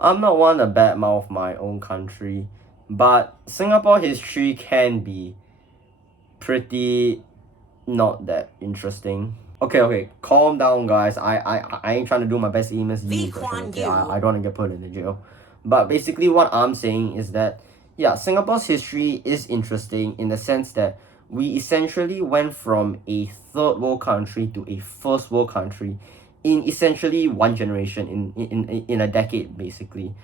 I'm not one to badmouth my own country, but Singapore history can be pretty not that interesting. Okay, calm down, guys. I ain't trying to do my best Lee impression, okay? I don't want to get put in the jail. But basically, what I'm saying is that, yeah, Singapore's history is interesting in the sense that we essentially went from a third world country to a first world country in essentially one generation, in a decade, basically.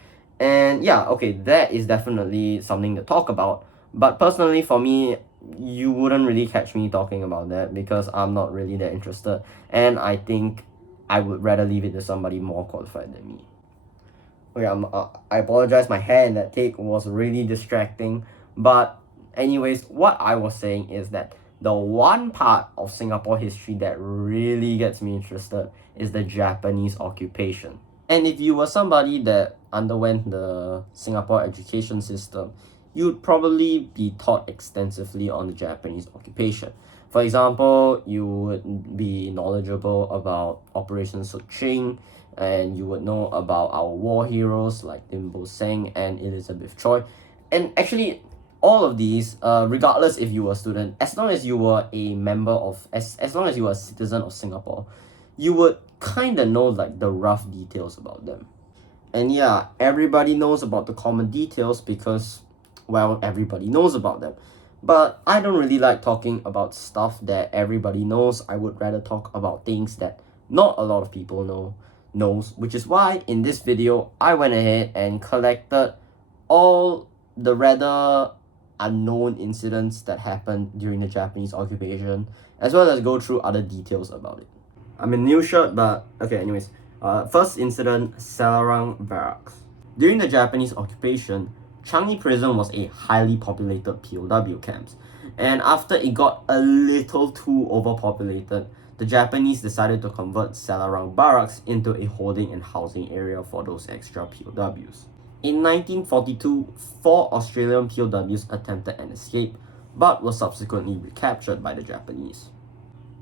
And yeah, okay, that is definitely something to talk about. But personally, for me, you wouldn't really catch me talking about that because I'm not really that interested, and I think I would rather leave it to somebody more qualified than me. Okay, I apologize, my hair in that take was really distracting, but anyways, what I was saying is that the one part of Singapore history that really gets me interested is the Japanese occupation. And if you were somebody that underwent the Singapore education system, you'd probably be taught extensively on the Japanese occupation. For example, you would be knowledgeable about Operation Suching, and you would know about our war heroes like Lim Bo Seng and Elizabeth Choi. And actually, all of these, regardless if you were a student, as long as you were a member of, as long as you were a citizen of Singapore, you would kind of know like the rough details about them. And yeah, everybody knows about the common details because, well, everybody knows about them. But I don't really like talking about stuff that everybody knows. I would rather talk about things that not a lot of people knows, which is why in this video I went ahead and collected all the rather unknown incidents that happened during the Japanese occupation, as well as go through other details about it. I'm in new shirt, but okay, anyways. First incident, Selerang Barracks. During the Japanese occupation, Changi Prison was a highly populated POW camp, and after it got a little too overpopulated, the Japanese decided to convert Selerang Barracks into a holding and housing area for those extra POWs. In 1942, 4 Australian POWs attempted an escape, but were subsequently recaptured by the Japanese.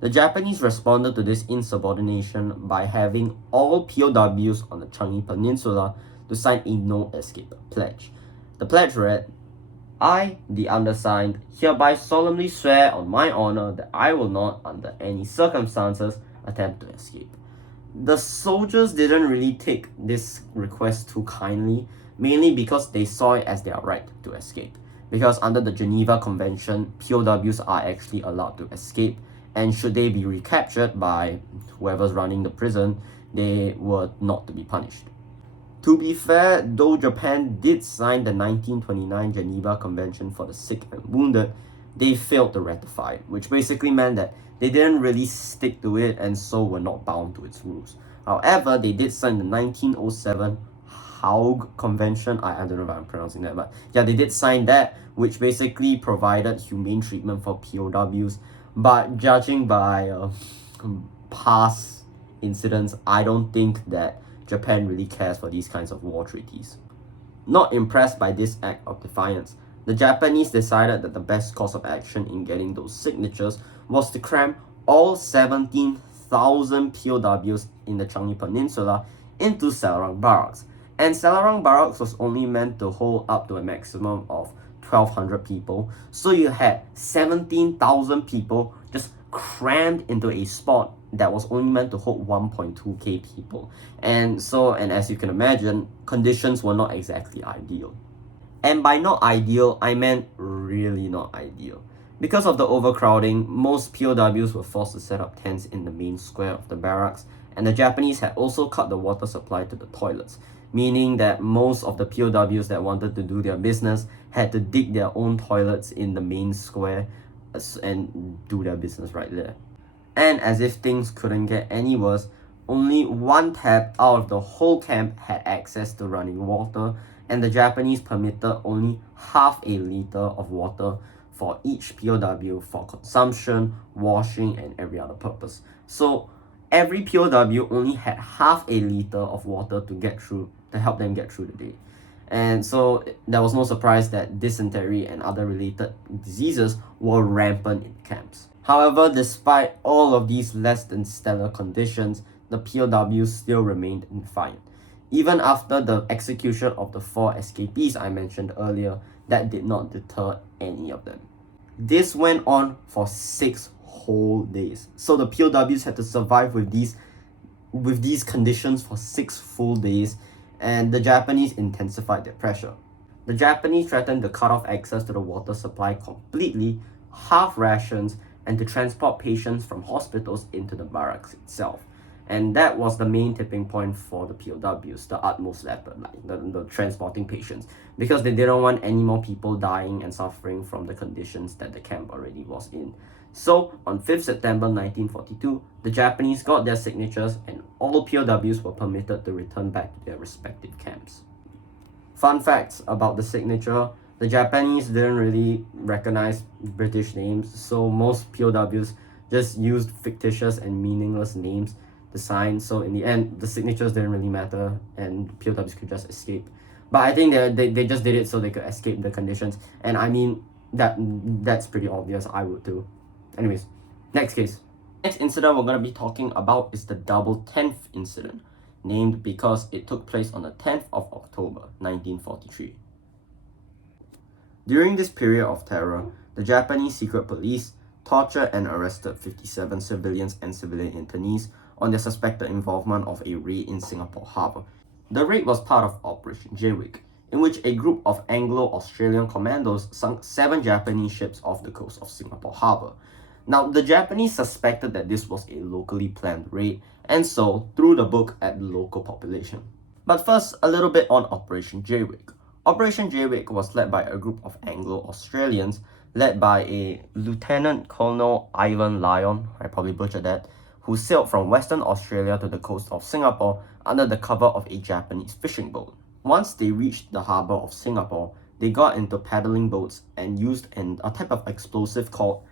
The Japanese responded to this insubordination by having all POWs on the Changi Peninsula to sign a no-escape pledge. The pledge read, "I, the undersigned, hereby solemnly swear on my honor that I will not, under any circumstances, attempt to escape." The soldiers didn't really take this request too kindly, mainly because they saw it as their right to escape. Because under the Geneva Convention, POWs are actually allowed to escape, and should they be recaptured by whoever's running the prison, they were not to be punished. To be fair, though Japan did sign the 1929 Geneva Convention for the sick and wounded, they failed to ratify it, which basically meant that they didn't really stick to it and so were not bound to its rules. However, they did sign the 1907 Hague Convention. I don't know if I'm pronouncing that, but yeah, they did sign that, which basically provided humane treatment for POWs. But judging by past incidents, I don't think that Japan really cares for these kinds of war treaties. Not impressed by this act of defiance, the Japanese decided that the best course of action in getting those signatures was to cram all 17,000 POWs in the Changi Peninsula into Selerang Barracks. And Selerang Barracks was only meant to hold up to a maximum of 1,200 people. So you had 17,000 people just crammed into a spot that was only meant to hold 1.2k people. And as you can imagine, conditions were not exactly ideal. And by not ideal, I meant really not ideal. Because of the overcrowding, most POWs were forced to set up tents in the main square of the barracks, and the Japanese had also cut the water supply to the toilets, meaning that most of the POWs that wanted to do their business had to dig their own toilets in the main square and do their business right there. And as if things couldn't get any worse, only one tap out of the whole camp had access to running water, and the Japanese permitted only half a liter of water for each POW for consumption, washing, and every other purpose. So every POW only had half a liter of water to help them get through the day. And so there was no surprise that dysentery and other related diseases were rampant in camps. However, despite all of these less than stellar conditions, the POWs still remained defiant. Even after the execution of the 4 escapees I mentioned earlier, that did not deter any of them. This went on for 6 whole days. So the POWs had to survive with these conditions for 6 full days, and the Japanese intensified their pressure. The Japanese threatened to cut off access to the water supply completely, halve rations, and to transport patients from hospitals into the barracks itself. And that was the main tipping point for the POWs, the utmost effort, like the transporting patients, because they didn't want any more people dying and suffering from the conditions that the camp already was in. So, on 5th September 1942, the Japanese got their signatures and all POWs were permitted to return back to their respective camps. Fun facts about the signature: the Japanese didn't really recognize British names, so most POWs just used fictitious and meaningless names to sign. So in the end, the signatures didn't really matter and POWs could just escape. But I think they just did it so they could escape the conditions. And I mean, that's pretty obvious. I would too. Anyways, next case. Next incident we're going to be talking about is the Double 10th incident, named because it took place on the 10th of October 1943. During this period of terror, the Japanese secret police tortured and arrested 57 civilians and civilian internees on their suspected involvement of a raid in Singapore Harbour. The raid was part of Operation Jaywick, in which a group of Anglo-Australian commandos sunk 7 Japanese ships off the coast of Singapore Harbour. Now, the Japanese suspected that this was a locally planned raid, and so threw the book at the local population. But first, a little bit on Operation Jaywick. Operation Jaywick was led by a group of Anglo-Australians, led by a Lieutenant Colonel Ivan Lyon, I probably butchered that, who sailed from Western Australia to the coast of Singapore under the cover of a Japanese fishing boat. Once they reached the harbour of Singapore, they got into paddling boats and used a type of explosive called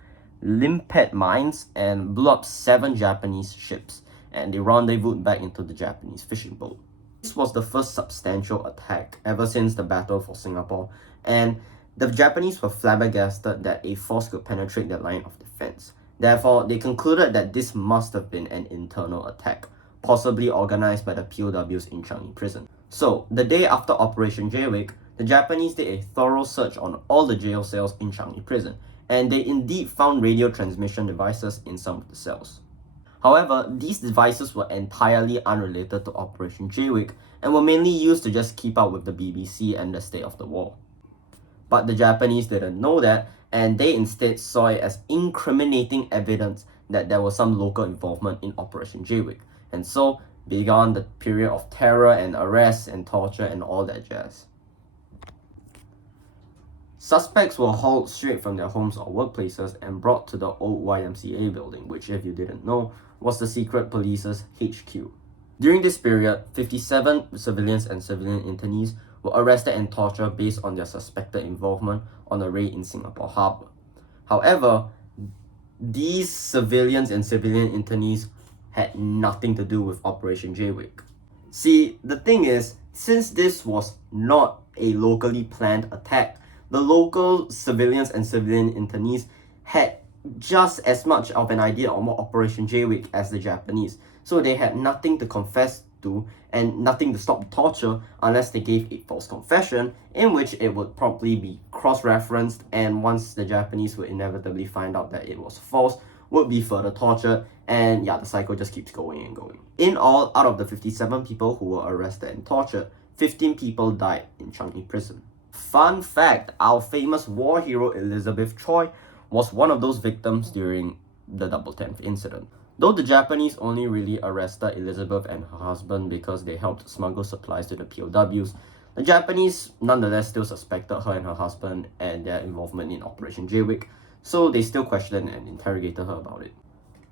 limpet mines and blew up 7 Japanese ships, and they rendezvoused back into the Japanese fishing boat. This was the first substantial attack ever since the Battle for Singapore, and the Japanese were flabbergasted that a force could penetrate their line of defense. Therefore, they concluded that this must have been an internal attack, possibly organized by the POWs in Changi Prison. So, the day after Operation Jaywick, the Japanese did a thorough search on all the jail cells in Changi Prison, and they indeed found radio transmission devices in some of the cells. However, these devices were entirely unrelated to Operation Jaywick and were mainly used to just keep up with the BBC and the state of the war. But the Japanese didn't know that, and they instead saw it as incriminating evidence that there was some local involvement in Operation Jaywick, and so began the period of terror and arrests and torture and all that jazz. Suspects were hauled straight from their homes or workplaces and brought to the old YMCA building, which, if you didn't know, was the secret police's HQ. During this period, 57 civilians and civilian internees were arrested and tortured based on their suspected involvement on a raid in Singapore Harbour. However, these civilians and civilian internees had nothing to do with Operation Jaywick. See, the thing is, since this was not a locally planned attack, the local civilians and civilian internees had just as much of an idea on what Operation Jaywick as the Japanese, so they had nothing to confess to and nothing to stop torture unless they gave a false confession, in which it would probably be cross-referenced, and once the Japanese would inevitably find out that it was false, would be further tortured, and yeah, the cycle just keeps going and going. In all, out of the 57 people who were arrested and tortured, 15 people died in Changi Prison. Fun fact, our famous war hero Elizabeth Choi was one of those victims during the Double 10th incident. Though the Japanese only really arrested Elizabeth and her husband because they helped smuggle supplies to the POWs, the Japanese nonetheless still suspected her and her husband and their involvement in Operation Jaywick, so they still questioned and interrogated her about it.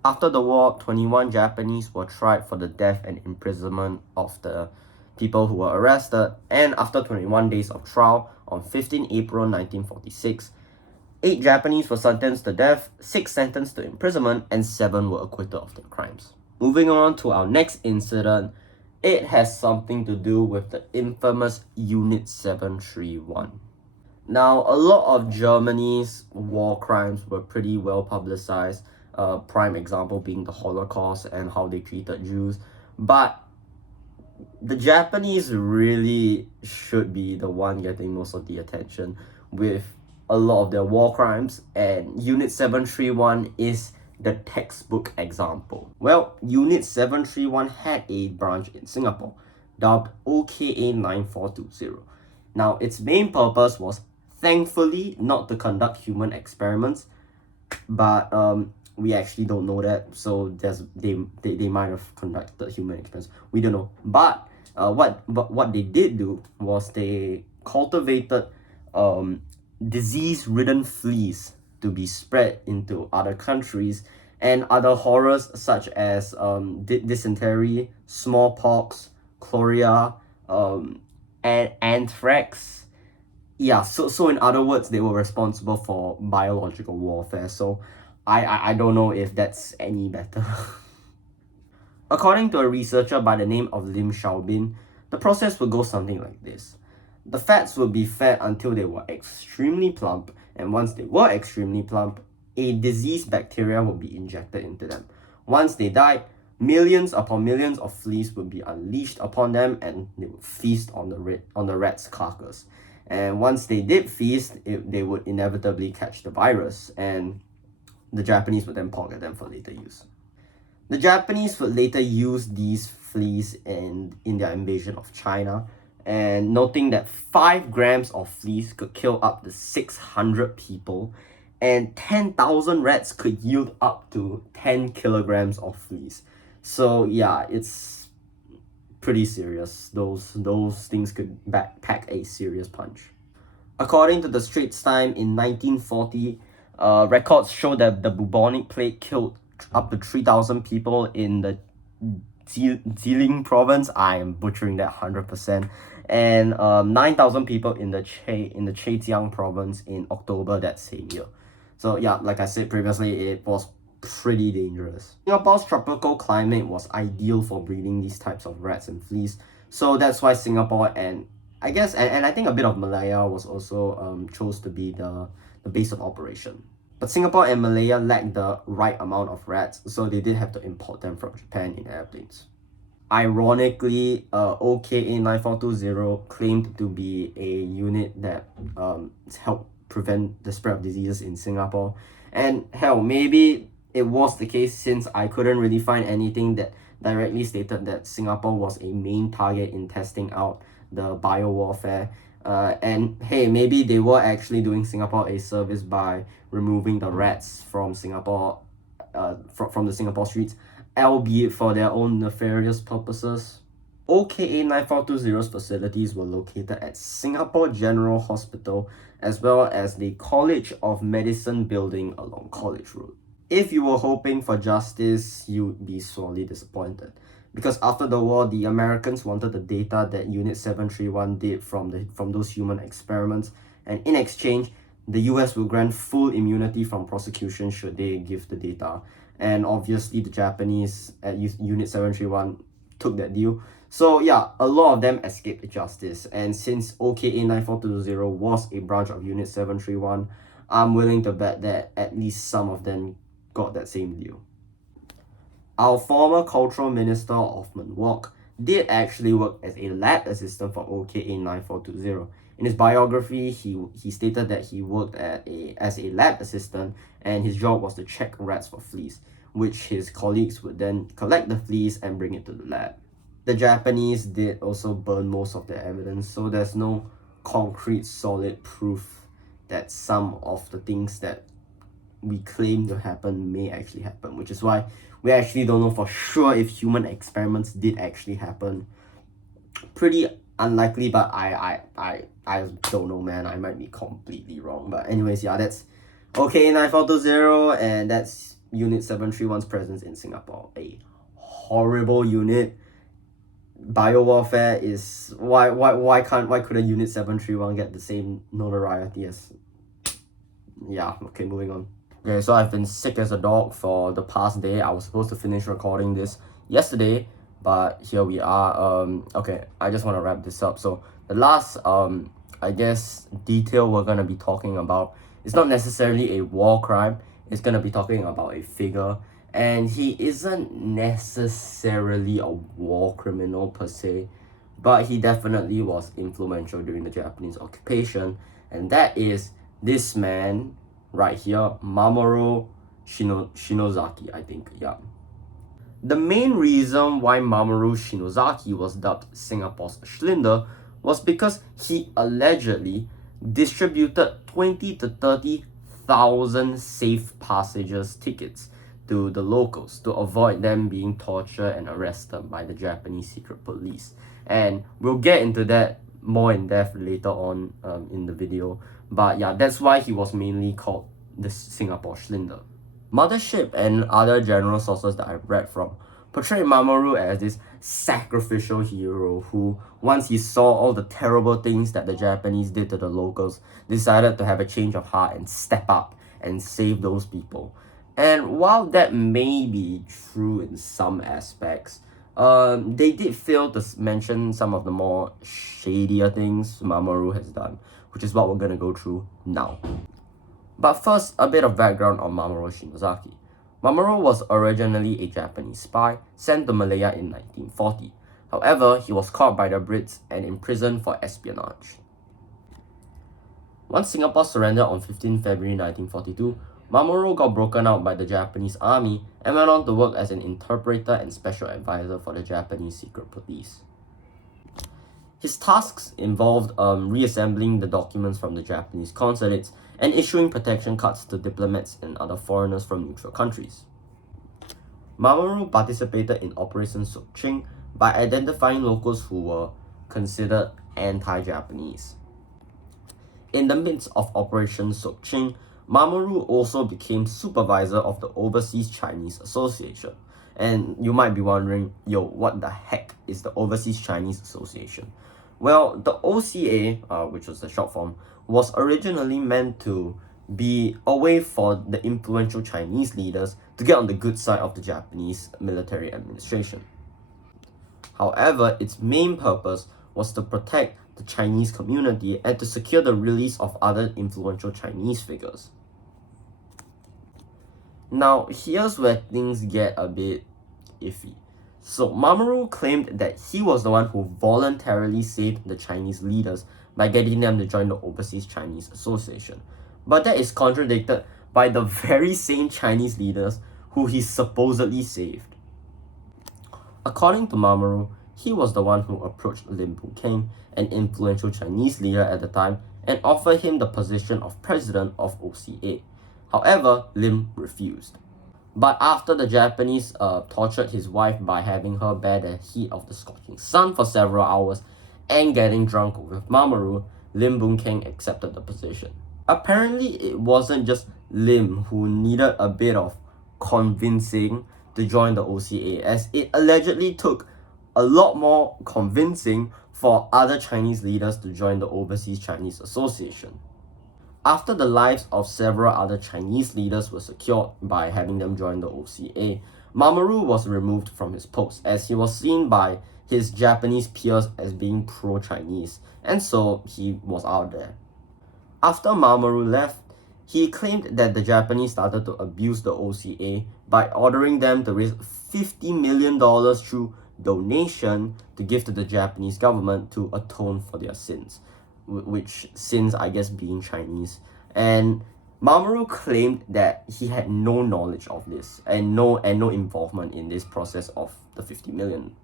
After the war, 21 Japanese were tried for the death and imprisonment of the people who were arrested, and after 21 days of trial, on 15 April 1946, 8 Japanese were sentenced to death, 6 sentenced to imprisonment, and 7 were acquitted of their crimes. Moving on to our next incident, it has something to do with the infamous Unit 731. Now, a lot of Germany's war crimes were pretty well publicized, prime example being the Holocaust and how they treated Jews, but the Japanese really should be the one getting most of the attention with a lot of their war crimes, and Unit 731 is the textbook example. Well, Unit 731 had a branch in Singapore, dubbed OKA 9420. Now, its main purpose was thankfully not to conduct human experiments, but we actually don't know that, so they might have conducted human experiments, we don't know. But what they did do was they cultivated disease-ridden fleas to be spread into other countries, and other horrors such as dysentery, smallpox, chlorea, and anthrax. Yeah, so in other words, they were responsible for biological warfare. So I don't know if that's any better. According to a researcher by the name of Lim Xiaobin, the process would go something like this. The fats would be fed until they were extremely plump, and once they were extremely plump, a diseased bacteria would be injected into them. Once they died, millions upon millions of fleas would be unleashed upon them, and they would feast on the rat's carcass. And once they did feast, they would inevitably catch the virus, and the Japanese would then pocket them for later use. The Japanese would later use these fleas in their invasion of China, and noting that 5 grams of fleas could kill up to 600 people, and 10,000 rats could yield up to 10 kilograms of fleas. So yeah, it's pretty serious. Those things could pack a serious punch. According to the Straits Times in 1940, records show that the bubonic plague killed up to 3,000 people in the Jilin province. I am butchering that 100%. And 9,000 people in the Zhejiang province in October that same year. So yeah, like I said previously, it was pretty dangerous. Singapore's tropical climate was ideal for breeding these types of rats and fleas. So that's why Singapore and I guess and I think a bit of Malaya was also chose to be the base of operation. But Singapore and Malaya lacked the right amount of rats, so they did have to import them from Japan in airplanes. Ironically, OKA 9420 claimed to be a unit that helped prevent the spread of diseases in Singapore. And hell, maybe it was the case, since I couldn't really find anything that directly stated that Singapore was a main target in testing out the biowarfare. And hey, maybe they were actually doing Singapore a service by removing the rats from Singapore, from the Singapore streets, albeit for their own nefarious purposes. OKA 9420's facilities were located at Singapore General Hospital, as well as the College of Medicine building along College Road. If you were hoping for justice, you'd be sorely disappointed. Because after the war, the Americans wanted the data that Unit 731 did from those human experiments, and in exchange, the US will grant full immunity from prosecution should they give the data. And obviously, the Japanese at Unit 731 took that deal. So yeah, a lot of them escaped justice. And since OKA 9420 was a branch of Unit 731, I'm willing to bet that at least some of them got that same deal. Our former cultural minister Othman Wok did actually work as a lab assistant for OKA 9420. In his biography, he stated that he worked as a lab assistant, and his job was to check rats for fleas, which his colleagues would then collect the fleas and bring it to the lab. The Japanese did also burn most of their evidence, so there's no concrete solid proof that some of the things that we claim to happen may actually happen, which is why we actually don't know for sure if human experiments did actually happen. Pretty unlikely, but I don't know, man. I might be completely wrong. But anyways, yeah, that's OKA 9420, and that's Unit 731's presence in Singapore. A horrible unit. Biowarfare is why couldn't Unit 731 get the same notoriety as... Yeah, okay, moving on. Okay, so I've been sick as a dog for the past day. I was supposed to finish recording this yesterday, but here we are. Okay, I just want to wrap this up. So the last I guess detail we're gonna be talking about is not necessarily a war crime. It's gonna be talking about a figure, and he isn't necessarily a war criminal per se, but he definitely was influential during the Japanese occupation, and that is this man right here, Mamorou Shinozaki, I think, yeah. The main reason why Mamorou Shinozaki was dubbed Singapore's Schlinder was because he allegedly distributed 20 to 30,000 safe passengers tickets to the locals to avoid them being tortured and arrested by the Japanese secret police. And we'll get into that more in depth later on in the video. But yeah, that's why he was mainly called the Singapore Schlinder. Mothership and other general sources that I've read from portrayed Mamorou as this sacrificial hero who, once he saw all the terrible things that the Japanese did to the locals, decided to have a change of heart and step up and save those people. And while that may be true in some aspects, they did fail to mention some of the more shadier things Mamorou has done, which is what we're gonna go through now. But first, a bit of background on Mamorou Shinozaki. Mamorou was originally a Japanese spy sent to Malaya in 1940. However, he was caught by the Brits and imprisoned for espionage. Once Singapore surrendered on 15 February 1942, Mamorou got broken out by the Japanese army and went on to work as an interpreter and special advisor for the Japanese secret police. His tasks involved reassembling the documents from the Japanese consulates and issuing protection cards to diplomats and other foreigners from neutral countries. Mamorou participated in Operation Sokching by identifying locals who were considered anti-Japanese. In the midst of Operation Sokching, Mamorou also became supervisor of the Overseas Chinese Association. And you might be wondering, yo, what the heck is the Overseas Chinese Association? Well, the OCA, which was the short form, was originally meant to be a way for the influential Chinese leaders to get on the good side of the Japanese military administration. However, its main purpose was to protect the Chinese community and to secure the release of other influential Chinese figures. Now, here's where things get a bit iffy. So Mamorou claimed that he was the one who voluntarily saved the Chinese leaders by getting them to join the Overseas Chinese Association. But that is contradicted by the very same Chinese leaders who he supposedly saved. According to Mamorou, he was the one who approached Lim Boon Keng, an influential Chinese leader at the time, and offered him the position of president of OCA. However, Lim refused. But after the Japanese tortured his wife by having her bear the heat of the scorching sun for several hours and getting drunk with Mamorou, Lim Boon Keng accepted the position. Apparently, it wasn't just Lim who needed a bit of convincing to join the OCA, as it allegedly took a lot more convincing for other Chinese leaders to join the Overseas Chinese Association. After the lives of several other Chinese leaders were secured by having them join the OCA, Mamorou was removed from his post as he was seen by his Japanese peers as being pro-Chinese, and so he was out there. After Mamorou left, he claimed that the Japanese started to abuse the OCA by ordering them to raise $50 million through donation to give to the Japanese government to atone for their sins. Which sins, I guess, being Chinese. And Mamorou claimed that he had no knowledge of this and no involvement in this process of the 50 million.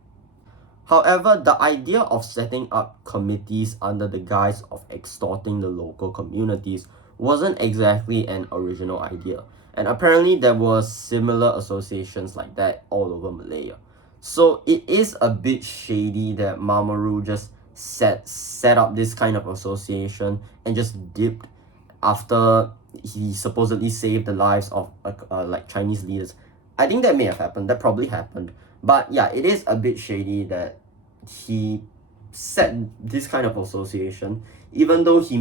However, the idea of setting up committees under the guise of extorting the local communities wasn't exactly an original idea, and apparently there were similar associations like that all over Malaya. So it is a bit shady that Mamorou just set up this kind of association and just dipped after he supposedly saved the lives of like Chinese leaders. I think that may have happened. That probably happened. But yeah, it is a bit shady that he set this kind of association, even though he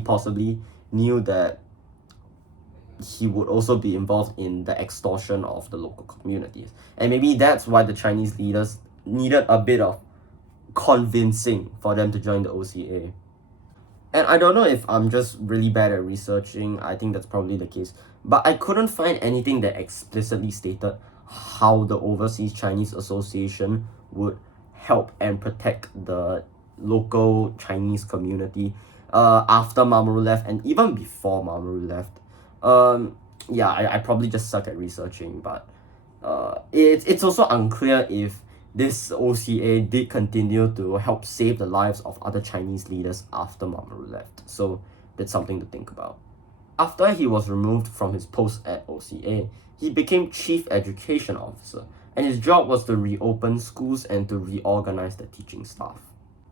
possibly knew that he would also be involved in the extortion of the local communities. And maybe that's why the Chinese leaders needed a bit of convincing for them to join the OCA. And I don't know if I'm just really bad at researching. I think that's probably the case. But I couldn't find anything that explicitly stated how the Overseas Chinese Association would help and protect the local Chinese community after Mamorou left and even before Mamorou left. Yeah, I probably just suck at researching, but it's also unclear if this OCA did continue to help save the lives of other Chinese leaders after Mamorou left. So that's something to think about. After he was removed from his post at OCA, he became Chief Education Officer, and his job was to reopen schools and to reorganize the teaching staff.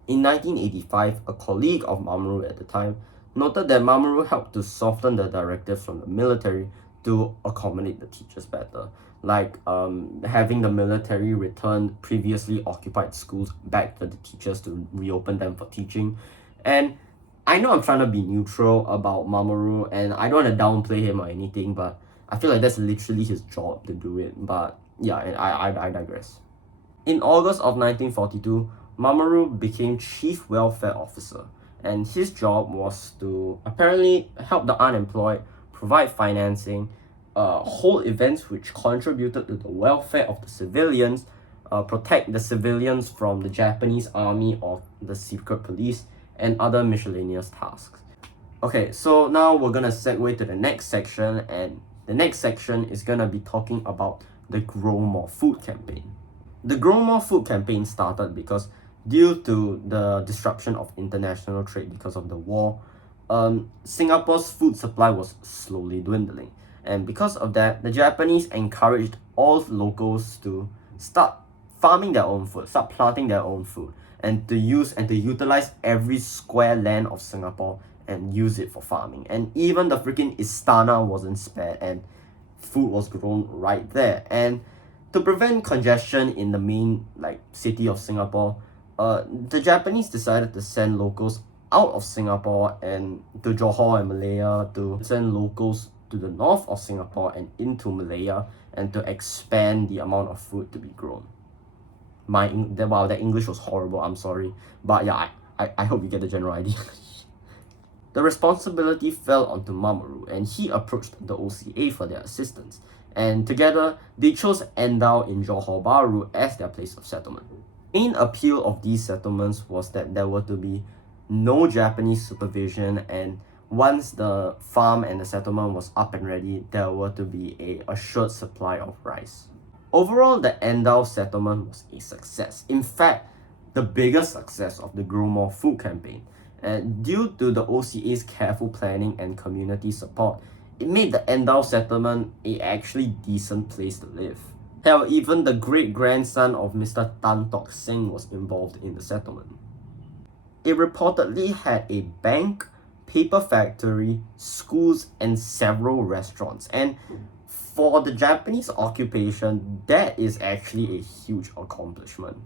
In 1985, a colleague of Mamorou at the time noted that Mamorou helped to soften the directives from the military to accommodate the teachers better, like having the military return previously occupied schools back to the teachers to reopen them for teaching. And I know I'm trying to be neutral about Mamorou and I don't want to downplay him or anything, but I feel like that's literally his job to do it. But yeah, I digress. In August of 1942, Mamorou became Chief Welfare Officer, and his job was to apparently help the unemployed, provide financing, hold events which contributed to the welfare of the civilians, protect the civilians from the Japanese army or the secret police, and other miscellaneous tasks. Okay, so now we're gonna segue to the next section, and the next section is gonna be talking about the Grow More Food campaign. The Grow More Food campaign started because due to the disruption of international trade because of the war, Singapore's food supply was slowly dwindling. And because of that, the Japanese encouraged all locals to start farming their own food, start planting their own food, and to utilize every square land of Singapore and use it for farming. And even the freaking Istana wasn't spared, and food was grown right there. And to prevent congestion in the main city of Singapore, the Japanese decided to send locals out of Singapore and to Johor and Malaya, to send locals to the north of Singapore and into Malaya, and to expand the amount of food to be grown. Wow, that English was horrible, I'm sorry. But yeah, I hope you get the general idea. The responsibility fell onto Mamorou, and he approached the OCA for their assistance. And together, they chose Endau in Johor Bahru as their place of settlement. The main appeal of these settlements was that there were to be no Japanese supervision, and once the farm and the settlement was up and ready, there were to be an assured supply of rice. Overall, the Endau settlement was a success. In fact, the biggest success of the Grow More Food campaign. And due to the OCA's careful planning and community support, it made the Endau settlement a actually decent place to live. Hell, even the great-grandson of Mr. Tan Tock Seng was involved in the settlement. It reportedly had a bank, paper factory, schools, and several restaurants. And for the Japanese occupation, that is actually a huge accomplishment.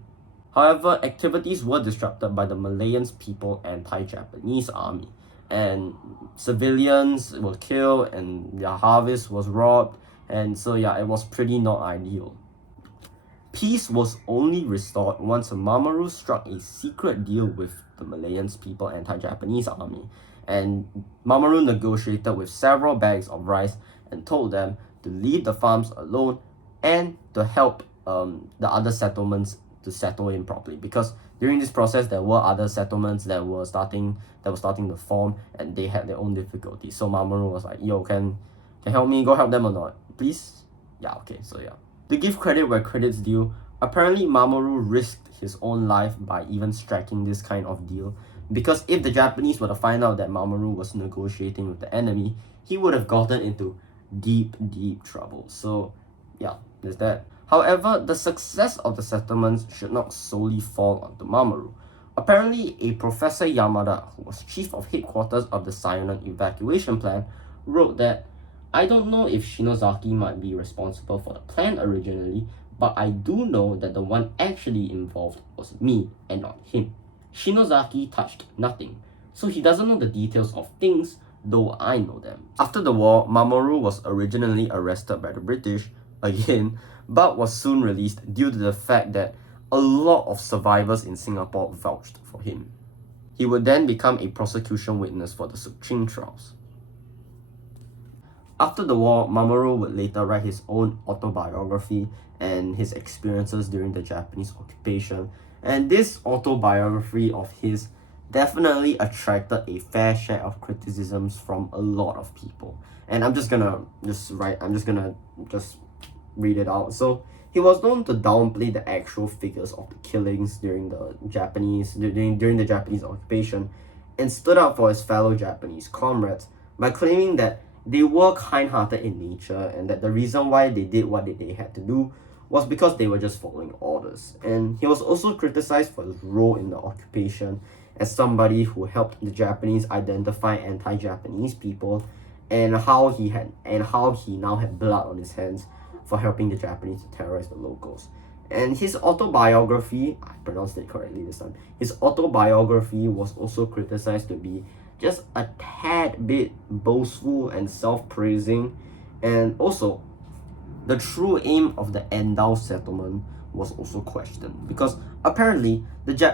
However, activities were disrupted by the Malayan People anti-Japanese army, and civilians were killed and their harvest was robbed, and so yeah, it was pretty not ideal. Peace was only restored once Mamorou struck a secret deal with the Malayan People anti-Japanese army, and Mamorou negotiated with several bags of rice and told them to leave the farms alone and to help the other settlements to settle in properly, because during this process there were other settlements that were starting to form, and they had their own difficulties. So Mamorou was like, yo, can help me go help them or not, please? Yeah, okay, so yeah. To give credit where credit's due, apparently Mamorou risked his own life by even striking this kind of deal, because if the Japanese were to find out that Mamorou was negotiating with the enemy, he would have gotten into deep trouble. So yeah, there's that. However, the success of the settlements should not solely fall onto Mamorou. Apparently, a Professor Yamada, who was chief of headquarters of the Cyanide evacuation plan, wrote that, "I don't know if Shinozaki might be responsible for the plan originally, but I do know that the one actually involved was me and not him. Shinozaki touched nothing, so he doesn't know the details of things, though I know them." After the war, Mamorou was originally arrested by the British, again, but was soon released due to the fact that a lot of survivors in Singapore vouched for him. He would then become a prosecution witness for the Suqing trials. After the war, Mamorou would later write his own autobiography and his experiences during the Japanese occupation, And this autobiography of his definitely attracted a fair share of criticisms from a lot of people. And I'm just gonna just read it out. So he was known to downplay the actual figures of the killings during the Japanese occupation, and stood up for his fellow Japanese comrades by claiming that they were kind-hearted in nature and that the reason why they did what they had to do was because they were just following orders. And he was also criticized for his role in the occupation as somebody who helped the Japanese identify anti-Japanese people, and how he now had blood on his hands for helping the Japanese to terrorize the locals. And his autobiography, I pronounced it correctly this time, his autobiography was also criticized to be just a tad bit boastful and self-praising, and also the true aim of the Endau settlement was also questioned, because apparently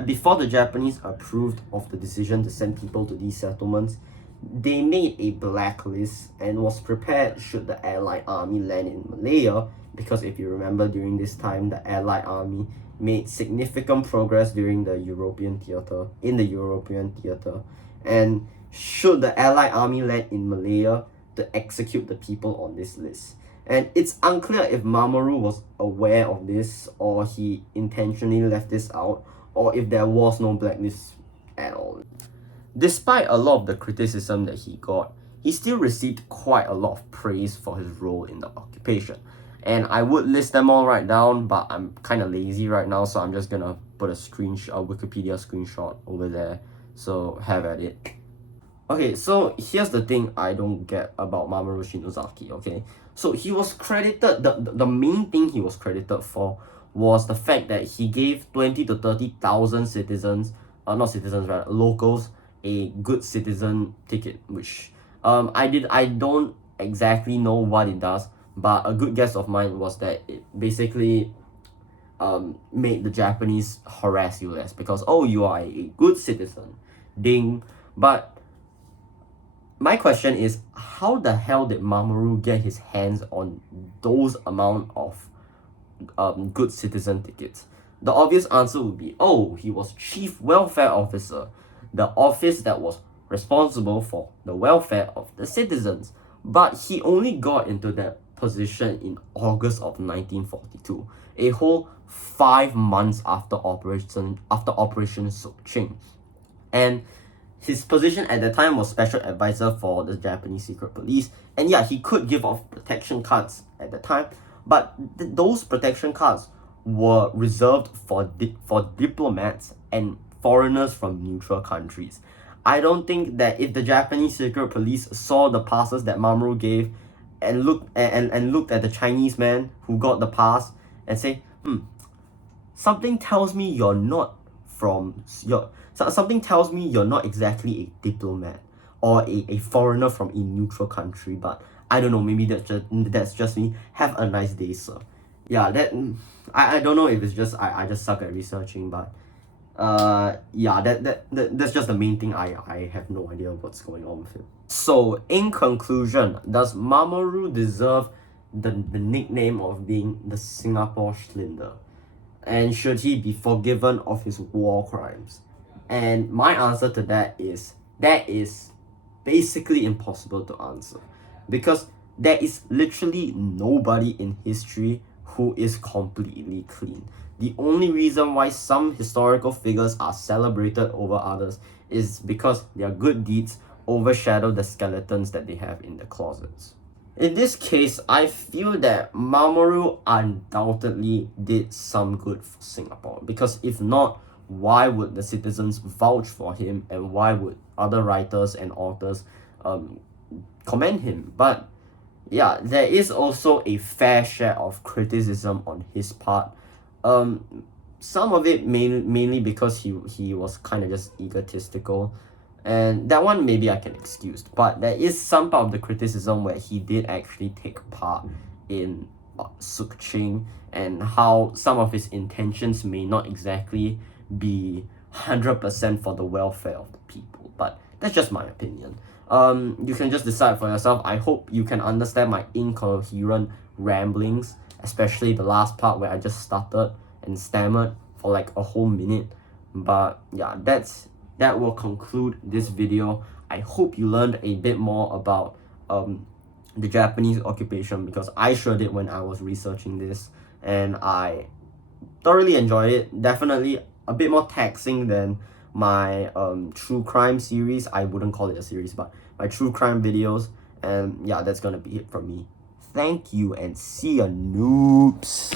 before the Japanese approved of the decision to send people to these settlements, they made a blacklist and was prepared should the Allied army land in Malaya, because if you remember, during this time the Allied army made significant progress during the European theater and should the Allied army land in Malaya to execute the people on this list. And it's unclear if Mamorou was aware of this, or he intentionally left this out, or if there was no blacklist at all. Despite a lot of the criticism that he got, he still received quite a lot of praise for his role in the occupation. And I would list them all right down, but I'm kind of lazy right now, so I'm just gonna put a Wikipedia screenshot over there, so have at it. Okay, so here's the thing I don't get about Mamorou Shinozaki, okay? So he was credited, the main thing he was credited for was the fact that he gave 20 to 30,000 locals a good citizen ticket, which I don't exactly know what it does, but a good guess of mine was that it basically made the Japanese harass you less, because, oh, you are a good citizen, ding. But my question is, how the hell did Mamorou get his hands on those amount of good citizen tickets? The obvious answer would be, oh, he was chief welfare officer, the office that was responsible for the welfare of the citizens. But he only got into that position in August of 1942, a whole 5 months after Operation Seoul. And his position at the time was special advisor for the Japanese secret police. And yeah, he could give off protection cards at the time, but those protection cards were reserved for diplomats and foreigners from neutral countries. I don't think that if the Japanese secret police saw the passes that Mamorou gave and looked at the Chinese man who got the pass and say, something tells me you're not exactly a diplomat or a foreigner from a neutral country, but I don't know, maybe that's just me. Have a nice day, sir. Yeah, I don't know if it's just I just suck at researching, but yeah, that's just the main thing. I have no idea what's going on with him. So in conclusion, does Mamorou deserve the nickname of being the Singapore Schlinder? And should he be forgiven of his war crimes? And my answer to that is basically impossible to answer, because there is literally nobody in history who is completely clean. The only reason why some historical figures are celebrated over others is because their good deeds overshadow the skeletons that they have in the closets. In this case, I feel that Mamorou undoubtedly did some good for Singapore, because if not, why would the citizens vouch for him, and why would other writers and authors commend him? But yeah, there is also a fair share of criticism on his part. Some of it mainly because he was kind of just egotistical, and that one maybe I can excuse. But there is some part of the criticism where he did actually take part in Seoul, and how some of his intentions may not exactly be 100% for the welfare of the people. But that's just my opinion. You can just decide for yourself. I hope you can understand my incoherent ramblings, especially the last part where I just stuttered and stammered for like a whole minute. But yeah, that will conclude this video. I hope you learned a bit more about the Japanese occupation, because I sure did when I was researching this, and I thoroughly enjoyed it. Definitely a bit more taxing than my true crime series. I wouldn't call it a series, but my true crime videos. And yeah, that's gonna be it from me. Thank you, and see ya, noobs.